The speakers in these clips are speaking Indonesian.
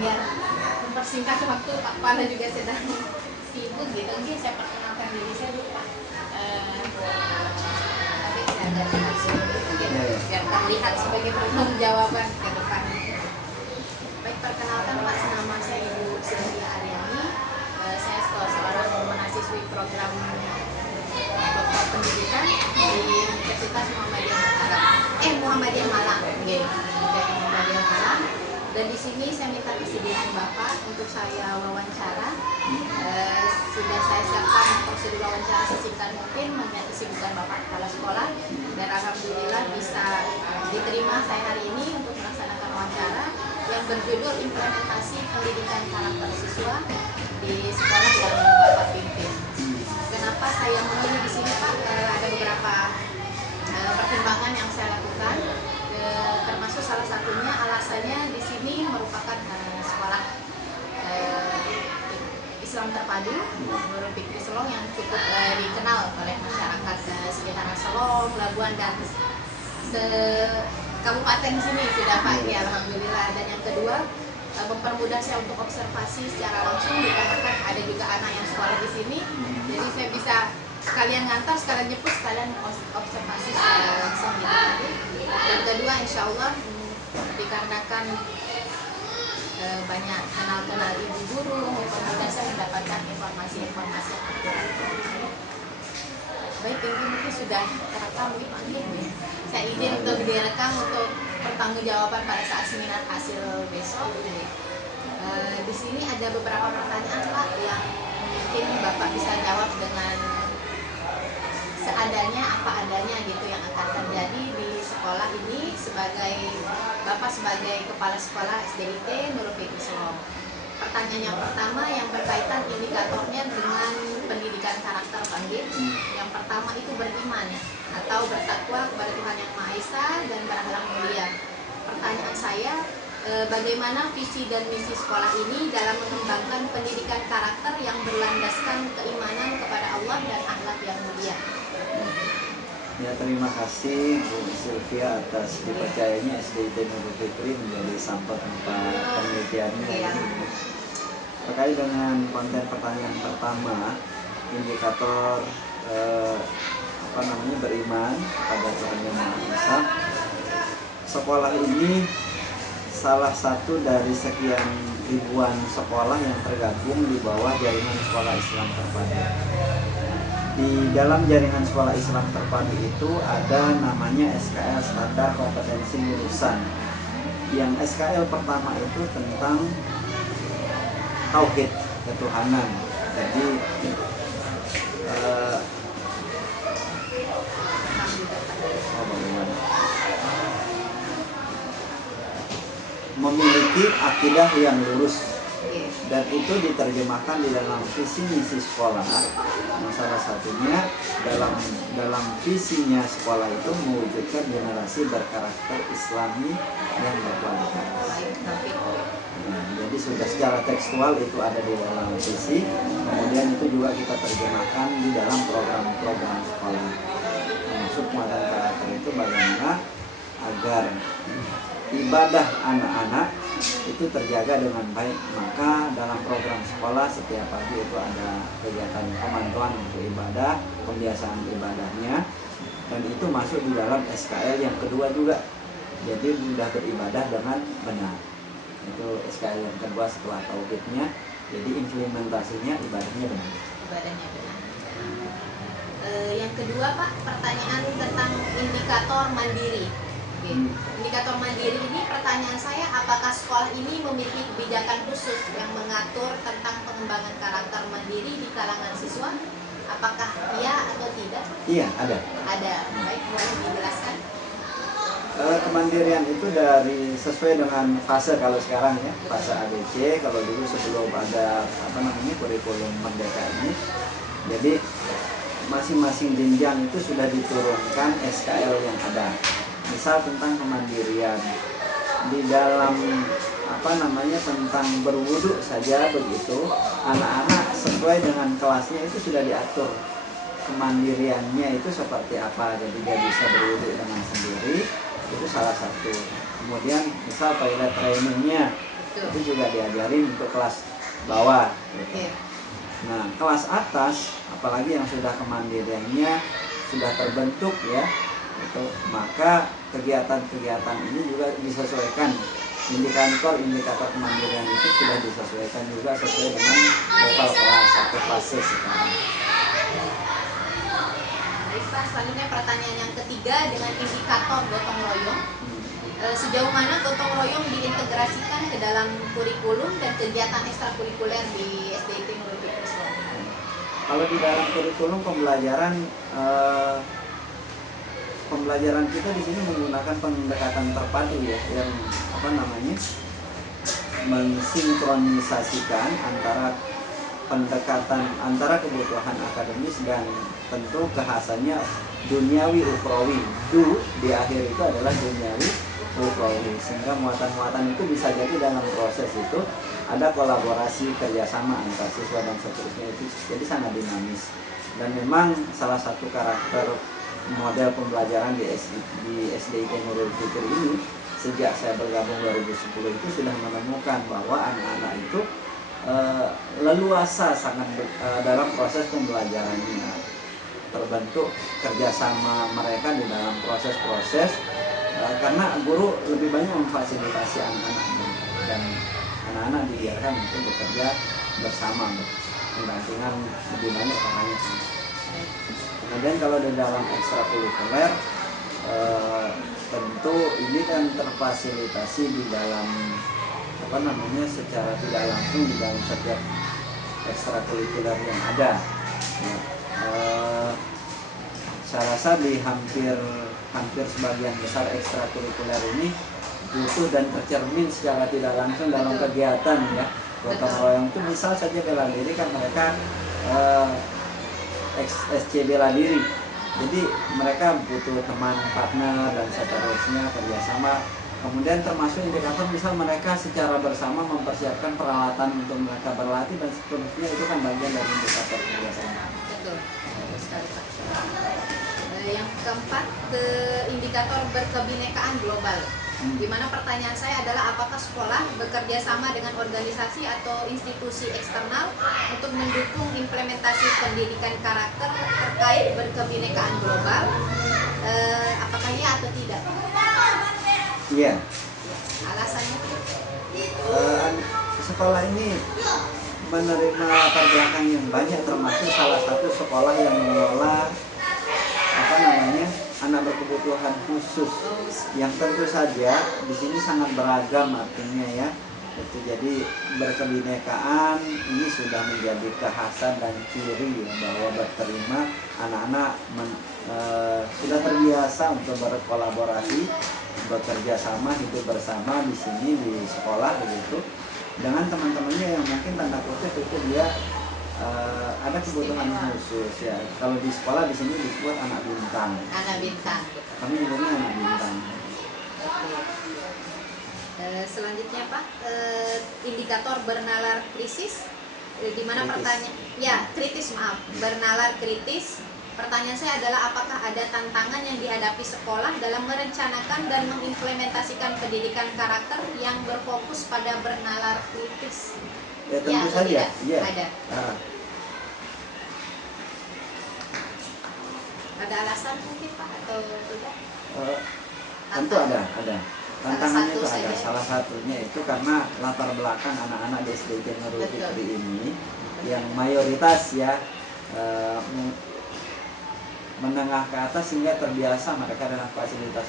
biar mempersingkat waktu Pak Kepala juga sedang sibuk gitu. Mungkin saya perkenalkan diri saya dulu Pak. Tapi saya ada hasil biar terlihat sebagai pertanggungjawaban ke depan. Baik, perkenalkan Pak, nama saya Ibu Sylvia Aryani. Saya seorang mahasiswi program Doktor Pendidikan di Universitas Muhammadiyah Malang. Dari Muhammadiyah Malang. Dan di sini saya minta kesediaan Bapak untuk saya wawancara. Sudah saya siapkan prosedur wawancara sesingkat mungkin mengingat kesibukan Bapak Kepala Sekolah, dan alhamdulillah bisa diterima saya hari ini untuk melaksanakan wawancara yang berjudul implementasi pendidikan karakter siswa di sekolah yang Bapak pimpin. Kenapa saya memilih di sini Pak? Ada beberapa pertimbangan yang saya lakukan. Termasuk salah satunya alasannya di sini merupakan sekolah Islam terpadu Nurul Fikri Selong yang cukup dikenal oleh masyarakat sekitaran Selong, Labuan dan kabupaten sini sudah Pak, ya alhamdulillah. Dan yang kedua, mempermudah saya untuk observasi secara langsung dikarenakan ada juga anak yang sekolah di sini, jadi saya bisa sekalian ngantar, sekalian nyepus, sekalian observasi secara langsung gitu. Dan kedua, insya Allah dikarenakan banyak kenal ibu guru, mempermudah saya mendapatkan informasi-informasi yang akurat. Baik, mungkin sudah terekam mungkin saya izin untuk direkam untuk pertanggungjawaban pada saat seminar hasil besok. Di sini ada beberapa pertanyaan Pak yang mungkin Bapak bisa jawab dengan seadanya, apa adanya gitu yang akan terjadi di sekolah ini sebagai Bapak sebagai Kepala Sekolah SDIT Nurul Fikri Selong. Pertanyaan yang pertama yang berkaitan indikatornya dengan pendidikan karakter Pak. Yang pertama itu beriman atau bertakwa kepada Tuhan Yang Maha Esa dan berakhlak mulia. Pertanyaan saya, bagaimana visi dan misi sekolah ini dalam mengembangkan pendidikan karakter yang berlandaskan keimanan kepada Allah dan akhlak yang mulia? Ya, terima kasih Bu Sylvia atas dipercayanya SDIT Nurul Fikri menjadi sampel tempat penelitiannya. Terkait dengan konten pertanyaan pertama, indikator beriman kepada Tuhan Yang Maha Esa. Sekolah ini salah satu dari sekian ribuan sekolah yang tergabung di bawah jaringan sekolah Islam terpadu. Di dalam jaringan sekolah Islam terpadu itu ada namanya SKL, Standar Kompetensi Lulusan. Yang SKL pertama itu tentang tauhid ketuhanan. Jadi memiliki akidah yang lurus, dan itu diterjemahkan di dalam visi misi sekolah. Salah satunya dalam visinya sekolah itu mewujudkan generasi berkarakter Islami yang berkualitas. Jadi sudah secara tekstual itu ada di dalam visi, kemudian itu juga kita terjemahkan di dalam program-program sekolah. Termasuk muatan karakter itu bagaimana agar ibadah anak-anak itu terjaga dengan baik. Maka dalam program sekolah setiap pagi itu ada kegiatan pemantauan untuk ibadah, pembiasaan ibadahnya, dan itu masuk di dalam SKL yang kedua juga. Jadi mudah beribadah dengan benar. Itu SKL yang kedua setelah tauhidnya. Jadi implementasinya ibadahnya benar. Ibadahnya benar. Yang kedua Pak, pertanyaan tentang indikator mandiri. Indikator mandiri ini pertanyaan saya, apakah sekolah ini memiliki kebijakan khusus yang mengatur tentang pengembangan karakter mandiri di kalangan siswa? Apakah iya atau tidak? Iya, ada. Ada. Baik, boleh dijelaskan? Kemandirian itu dari sesuai dengan fase kalau sekarang ya, fase ABC. Kalau dulu sebelum ada kurikulum Merdeka ini, jadi masing-masing jenjang itu sudah diturunkan SKL yang ada. Misal tentang kemandirian di dalam tentang berwudu saja begitu, anak-anak sesuai dengan kelasnya itu sudah diatur kemandiriannya itu seperti apa. Jadi dia bisa berwudu dengan sendiri, itu salah satu. Kemudian misal toilet trainingnya Betul. itu juga diajarin untuk kelas bawah gitu. Oke. Nah, kelas atas apalagi yang sudah kemandiriannya sudah terbentuk ya, itu maka kegiatan-kegiatan ini juga disesuaikan, indikator kemandirian itu sudah disesuaikan juga sesuai dengan level kelas atau fase sekarang. Baik Pak, selanjutnya pertanyaan yang ketiga dengan indikator gotong royong. Sejauh mana gotong royong diintegrasikan ke dalam kurikulum dan kegiatan ekstrakurikuler di SDIT Nurul Fikri Solo? Kalau di dalam kurikulum pembelajaran kita di sini menggunakan pendekatan terpadu ya, yang mensinkronisasikan antara kebutuhan akademis dan tentu kekhasannya duniawi ukhrawi. Di akhir itu adalah duniawi ukhrawi, sehingga muatan-muatan itu bisa jadi dalam proses itu ada kolaborasi kerjasama antar siswa dan seterusnya, itu jadi sangat dinamis. Dan memang salah satu karakter model pembelajaran di SDIT Nurul Fikri ini sejak saya bergabung 2010 itu sudah menemukan bahwa anak-anak itu leluasa sangat dalam proses pembelajarannya, terbentuk kerjasama mereka di dalam proses-proses karena guru lebih banyak memfasilitasi anak-anaknya dan anak-anak dibiarkan untuk bekerja bersama, pendampingan lebih banyak caranya. Kemudian kalau di dalam ekstrakurikuler tentu ini kan terfasilitasi di dalam secara tidak langsung di dalam setiap ekstrakurikuler yang ada. Saya rasa di hampir sebagian besar ekstrakurikuler ini butuh dan tercermin secara tidak langsung dalam kegiatan ya. Gotong royong itu misal saja bela diri kan mereka SC bela diri, jadi mereka butuh teman, partner dan seterusnya, kerjasama. Kemudian termasuk indikator misal mereka secara bersama mempersiapkan peralatan untuk mereka berlatih dan seterusnya, itu kan bagian dari indikator kerjasama. Betul, betul sekali Pak. Yang keempat, ke indikator berkebinekaan global. Di mana pertanyaan saya adalah apakah sekolah bekerja sama dengan organisasi atau institusi eksternal untuk mendukung implementasi pendidikan karakter terkait berkebinekaan global? Apakah iya atau tidak? Iya. Alasannya? Sekolah ini menerima latar belakang yang banyak, termasuk salah satu sekolah yang mengelola anak berkebutuhan khusus, yang tentu saja di sini sangat beragam artinya ya. Itu jadi berkebinekaan ini sudah menjadi kekhasan dan ciri ya, bahwa berterima anak-anak sudah terbiasa untuk berkolaborasi, bekerja sama, hidup bersama di sini di sekolah begitu dengan teman-temannya yang mungkin tanda kutip itu dia ada kebutuhan khusus ya. Kalau di sekolah di sini disebut anak bintang. Anak bintang. Kami nyebutnya anak bintang. Selanjutnya Pak, indikator bernalar krisis, di mana pertanyaan kritis bernalar kritis. Pertanyaan saya adalah apakah ada tantangan yang dihadapi sekolah dalam merencanakan dan mengimplementasikan pendidikan karakter yang berfokus pada bernalar kritis? Ya tentu saja. Ya. Ada. Ada alasan mungkin Pak atau tidak? Tentu ada. Tantangannya itu ada. Salah satunya itu karena latar belakang anak-anak di SDIT Nurul Fikri ini yang mayoritas ya menengah ke atas, sehingga terbiasa mereka dengan fasilitas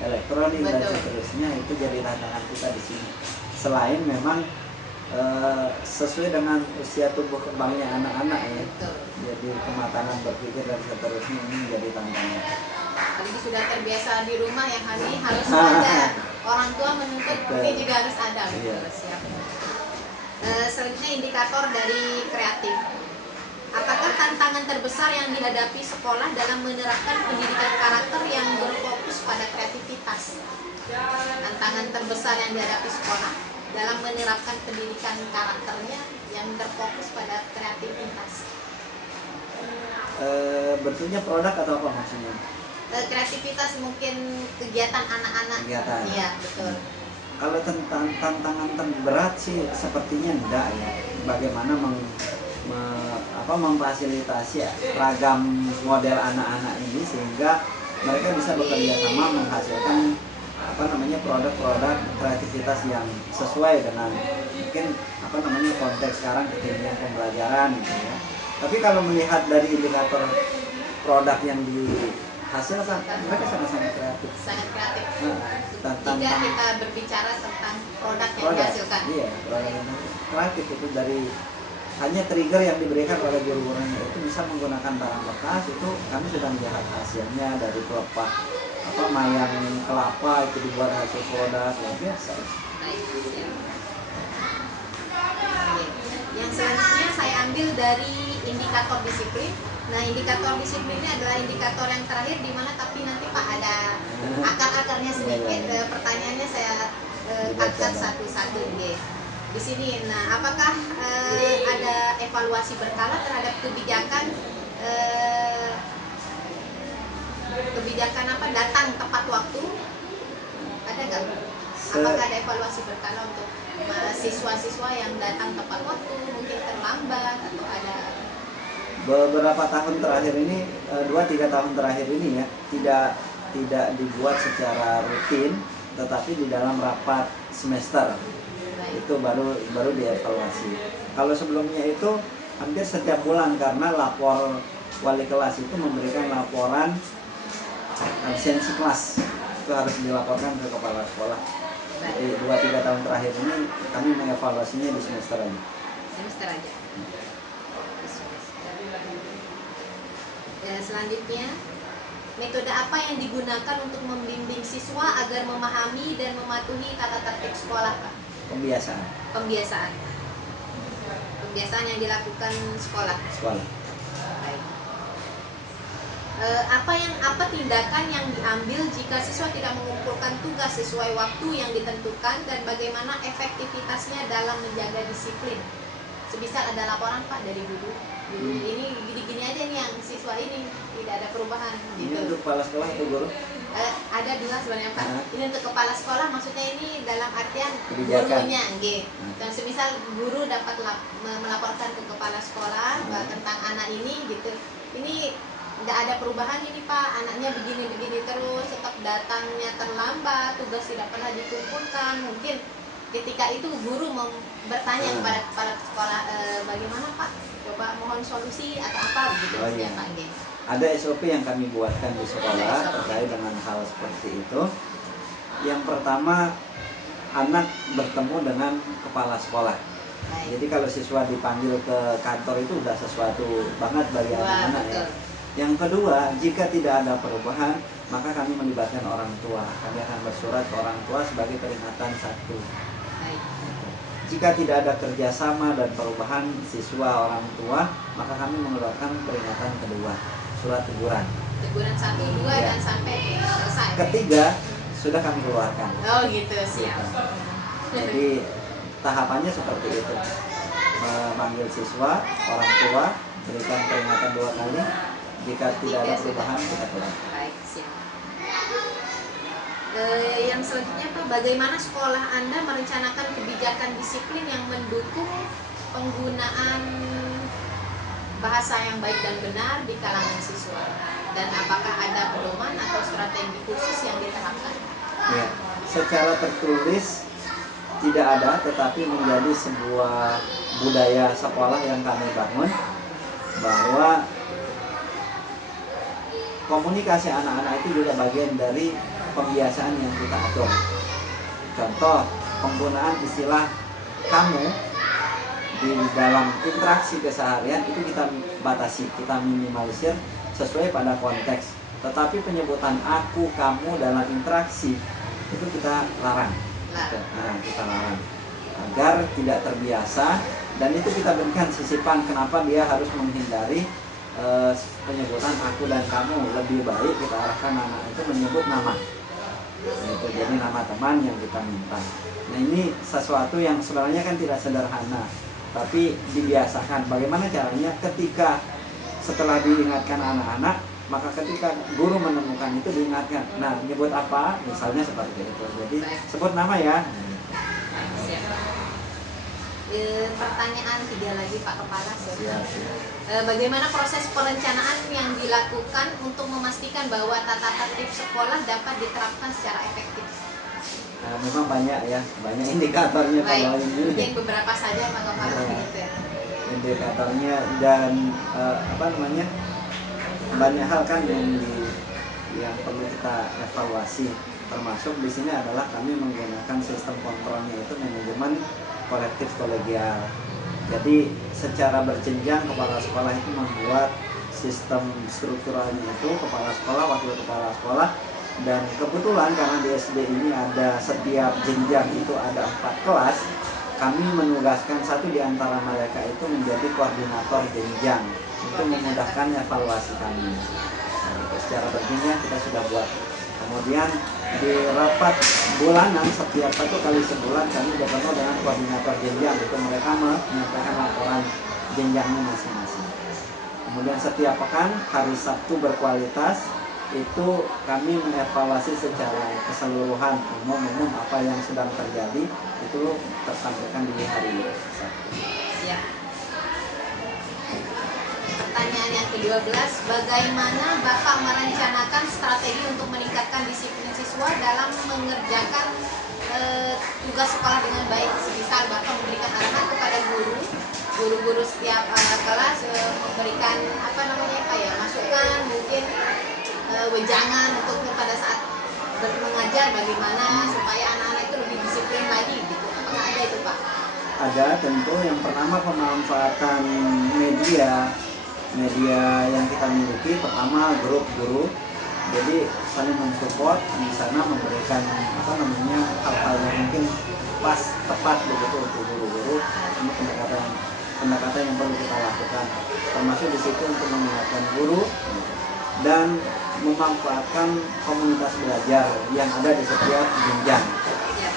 elektronik dan seterusnya, itu jadi tantangan kita di sini. Selain memang sesuai dengan usia tubuh kembangnya anak-anak ya, jadi kematangan berpikir dan seterusnya ini menjadi tantangan. Apalagi sudah terbiasa di rumah yang harus ada orang tua menuntut, ini juga harus ada. Siap. Selanjutnya indikator dari kreatif. Apakah tantangan terbesar yang dihadapi sekolah dalam menerapkan pendidikan karakter yang berfokus pada kreativitas? Tantangan terbesar yang dihadapi sekolah dalam menerapkan pendidikan karakternya yang terfokus pada kreativitas. Bentuknya produk atau apa maksudnya? kreativitas mungkin kegiatan anak-anak. Kegiatan. Iya, betul. Kalau tentang tantangan terberat sih sepertinya enggak ya. Bagaimana memfasilitasi ragam model anak-anak ini sehingga mereka bisa bekerja sama menghasilkan produk-produk kreativitas yang sesuai dengan mungkin konteks sekarang kekinian pembelajaran gitu ya. Tapi kalau melihat dari indikator produk yang dihasilkan, mereka sangat-sangat kreatif. Sangat kreatif. Tentang Jika kita berbicara tentang produk yang dihasilkan. Iya, produk yang kreatif itu dari hanya trigger yang diberikan oleh guru-gurunya itu bisa menggunakan barang bekas, itu kami sudah melihat hasilnya dari pelepah mayang kelapa itu dibuat hasil produk luar biasa. Baik, siap. Yang selanjutnya saya ambil dari indikator disiplin. Nah, indikator disiplin ini adalah indikator yang terakhir di mana, tapi nanti Pak ada akar-akarnya sedikit. Pertanyaannya saya cut satu-satu nggih. Di sini. Nah, apakah ada evaluasi berkala terhadap kebijakan datang tepat waktu? Ada nggak? Apakah ada evaluasi berkala untuk siswa-siswa yang datang tepat waktu, mungkin terlambat atau ada? Beberapa tahun terakhir ini, 2-3 tahun terakhir ini ya, tidak dibuat secara rutin, tetapi di dalam rapat semester itu baru dievaluasi. Kalau sebelumnya itu hampir setiap bulan, karena lapor wali kelas itu memberikan laporan absensi kelas, itu harus dilaporkan ke kepala sekolah. Jadi 2-3 tahun terakhir ini kami mengevaluasinya di semester aja. Semester aja. Ya, selanjutnya, metode apa yang digunakan untuk membimbing siswa agar memahami dan mematuhi tata tertib sekolah, Pak? Pembiasaan. Pembiasaan yang dilakukan sekolah. Baik. Apa tindakan yang diambil jika siswa tidak mengumpulkan tugas sesuai waktu yang ditentukan, dan bagaimana efektivitasnya dalam menjaga disiplin? Semisal ada laporan Pak dari guru ini gini-gini aja nih yang siswa ini tidak ada perubahan gitu. Ini untuk kepala sekolah atau guru? Ada dua sebenarnya Pak. Ini untuk kepala sekolah, maksudnya ini dalam artian kebijakan. Gurunya nggih. Dan semisal guru dapat melaporkan ke kepala sekolah tentang anak ini gitu. Ini tidak ada perubahan ini Pak, anaknya begini-begini terus, tetap datangnya terlambat, tugas tidak pernah dikumpulkan. Mungkin ketika itu guru bertanya kepada kepala sekolah, bagaimana Pak? Coba mohon solusi atau apa begitu ya Pak nggih. Ada SOP yang kami buatkan di sekolah terkait dengan hal seperti itu. Yang pertama, anak bertemu dengan kepala sekolah. Jadi kalau siswa dipanggil ke kantor itu sudah sesuatu banget bagi anak-anak ya. Yang kedua, jika tidak ada perubahan, maka kami melibatkan orang tua. Kami akan bersurat ke orang tua sebagai peringatan satu. Jika tidak ada kerjasama dan perubahan siswa orang tua, maka kami mengeluarkan peringatan kedua, surat teguran. Teguran 1, 2 dan sampai selesai. Ketiga sudah kami keluarkan. Oh gitu, siap. Jadi tahapannya seperti itu. Memanggil siswa, orang tua, berikan peringatan 2 kali. Jika tidak ada perubahan, kita keluarkan. Baik, siap. Yang selanjutnya Pak, bagaimana sekolah Anda merencanakan kebijakan disiplin yang mendukung penggunaan bahasa yang baik dan benar di kalangan siswa, dan apakah ada pedoman atau strategi khusus yang diterapkan? Ya, secara tertulis tidak ada, tetapi menjadi sebuah budaya sekolah yang kami bangun, bahwa komunikasi anak-anak itu juga bagian dari pembiasaan yang kita atur. Contoh, penggunaan istilah kamu di dalam interaksi keseharian itu kita batasi, kita minimalisir sesuai pada konteks. Tetapi penyebutan aku, kamu dalam interaksi itu kita larang. Kita larang agar tidak terbiasa, dan itu kita berikan sisipan kenapa dia harus menghindari penyebutan aku dan kamu. Lebih baik kita arahkan anak itu menyebut nama. Itu jadi nama teman yang kita minta. Nah, ini sesuatu yang sebenarnya kan tidak sederhana, tapi dibiasakan. Bagaimana caranya ketika setelah diingatkan anak-anak, maka ketika guru menemukan itu diingatkan, nah nyebut apa, misalnya seperti itu. Jadi sebut nama ya. Siap. Pertanyaan 3 lagi Pak Kepala. Siap. Bagaimana proses perencanaan yang dilakukan untuk memastikan bahwa tata tertib sekolah dapat diterapkan secara efektif? Memang banyak ya, banyak indikatornya. Baik, kalau ini. mungkin beberapa saja Pak Kepala gitu ya. Indikatornya dan banyak hal kan yang perlu kita evaluasi, termasuk di sini adalah kami menggunakan sistem kontrolnya itu manajemen kolektif kolegial. Jadi secara berjenjang kepala sekolah itu membuat sistem strukturalnya itu kepala sekolah, wakil kepala sekolah, dan kebetulan karena di SD ini ada setiap jenjang itu ada 4 kelas, kami menugaskan satu di antara mereka itu menjadi koordinator jenjang untuk memudahkan evaluasi kami. Nah, secara berjenjang kita sudah buat. Kemudian di rapat bulanan setiap 1 kali sebulan kami bertemu dengan koordinator jenjang untuk mereka menyampaikan laporan jenjangnya masing-masing. Kemudian setiap pekan hari Sabtu berkualitas itu kami mengevaluasi secara keseluruhan umum apa yang sedang terjadi itu tersampaikan di hari Sabtu. Siap. Pertanyaan yang ke-12, bagaimana Bapak merencanakan strategi untuk meningkatkan disiplin siswa dalam mengerjakan tugas sekolah dengan baik? Misal Bapak memberikan arahan kepada guru-guru setiap kelas, memberikan masukan, mungkin wejangan untuk pada saat mengajar bagaimana supaya anak-anak itu lebih disiplin lagi gitu. Apakah ada itu Pak? Ada, tentu. Yang pertama pemanfaatan media yang kita miliki. Pertama grup guru, jadi saling mensupport di sana, memberikan hal-hal yang mungkin tepat begitu untuk guru-guru untuk pendekatan yang perlu kita lakukan, termasuk di situ untuk mengingatkan guru dan memanfaatkan komunitas belajar yang ada di setiap jenjang.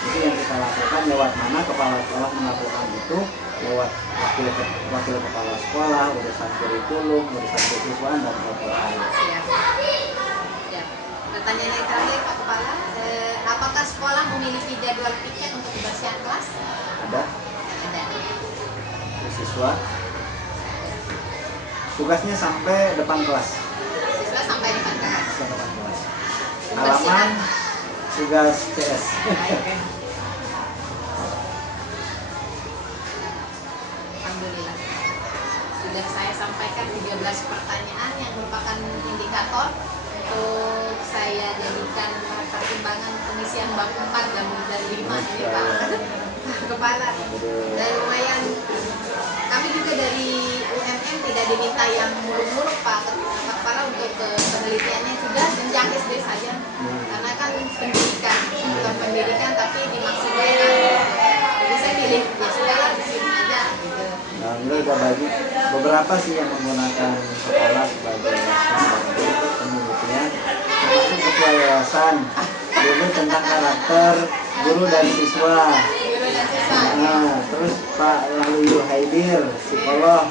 Itu yang kita lakukan. Lewat mana kepala sekolah melakukan itu? Lewat wakil kepala sekolah, urusan kurikulum, urusan kesiswaan, dan lain-lain. Siap. Pertanyaan yang terakhir Pak Kepala, apakah sekolah memiliki jadwal piket untuk kebersihan kelas? Ada. Siswa tugasnya sampai depan kelas. Siswa sampai depan kelas. Halaman tugas CS. Alhamdulillah. Sudah saya sampaikan 13 pertanyaan yang merupakan indikator untuk saya jadikan pertimbangan pengisian bab 4 dan dari 5 ini Pak Kepala. Dan lumayan, kami juga dari UMM tidak diminta yang muluk-muluk Pak Kepala untuk penelitiannya, sudah jenjang SD saja, karena kan pendidikan, bukan pendidikan tapi dimaksimalkan. Jadi saya pilih ya sudahlah di sini aja gitu. Alhamdulillah udah bagi beberapa sih yang menggunakan sekolah sebagai penelitian, termasuk ketua yayasan dulu tentang karakter guru dan siswa. Nah, terus Pak Lalu Haidir, psikolog,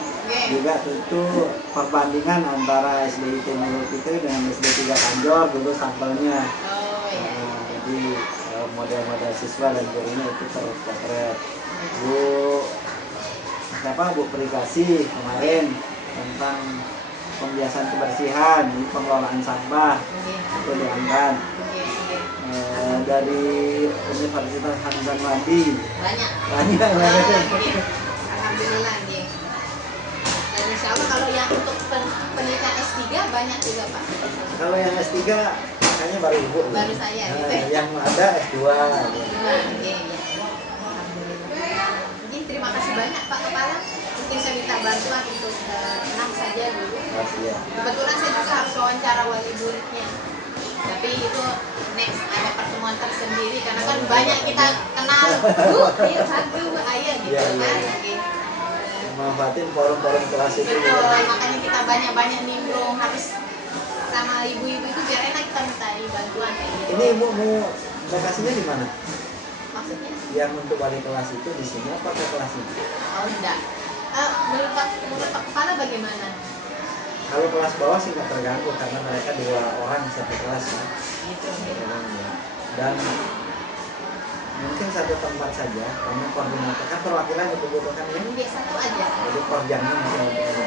juga tentu perbandingan antara SDIT Nurul Fikri dengan SD 3 Kanjor dulu sampelnya. Jadi model-model siswa dan gurunya itu terpotret. Bu Perikasi kemarin tentang pembiasaan kebersihan, pengelolaan sampah itu diangkat. Dari Universitas Hamdan Wadi banyak. Alhamdulillah nih. Dan insya Allah kalau yang untuk penelitian S3 banyak juga Pak. Kalau yang S3 makanya baru Ibu. Baru saya gitu. Yang ada S2. Alhamdulillah. Mungkin terima kasih banyak Pak Kepala. Mungkin saya minta bantuan untuk 6 saja dulu. Kebetulan saya juga harus wawancara wali muridnya. Tapi itu next ada pertemuan tersendiri karena kan banyak kita kenal. Ayah gitu kan. Memanfaatin forum-forum kelas itu. Betul, makanya kita banyak-banyak nimbrung, harus sama ibu-ibu itu biar enak kita minta bantuan kayak gitu. Ini Ibu mau lokasinya di mana? Maksudnya? Yang untuk wali kelas itu di sini apa ke kelas ini? Oh enggak. Menurut Pak Kepala bagaimana? Kalau kelas bawah sih nggak terganggu karena mereka 2 orang satu kelas ya. Gitu. Dan mungkin satu tempat saja karena koordinator kan perwakilan dibutuhkan ya. Dia satu aja. Jadi korjangnya masih ada.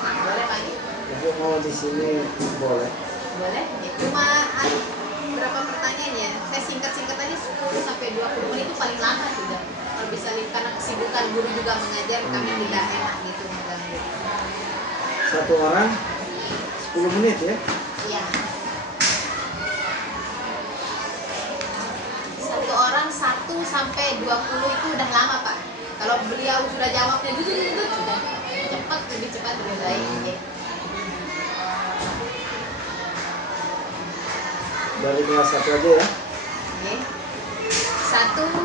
Boleh Pak? Jadi mau di sini boleh. Boleh. Cuma berapa pertanyaan ya? Saya singkat-singkat aja 10 sampai 20 menit itu paling lama sudah. Kalau bisa karena kesibukan guru juga mengajar, kami tidak enak gitu mengganggu. Satu orang 10 menit ya. Iya. Satu orang 1 sampai 20 itu udah lama Pak. Kalau beliau sudah jawabnya sudah cepat, lebih cepat lebih baik. Ya. Dari kelas 1 aja ya. Oke. 1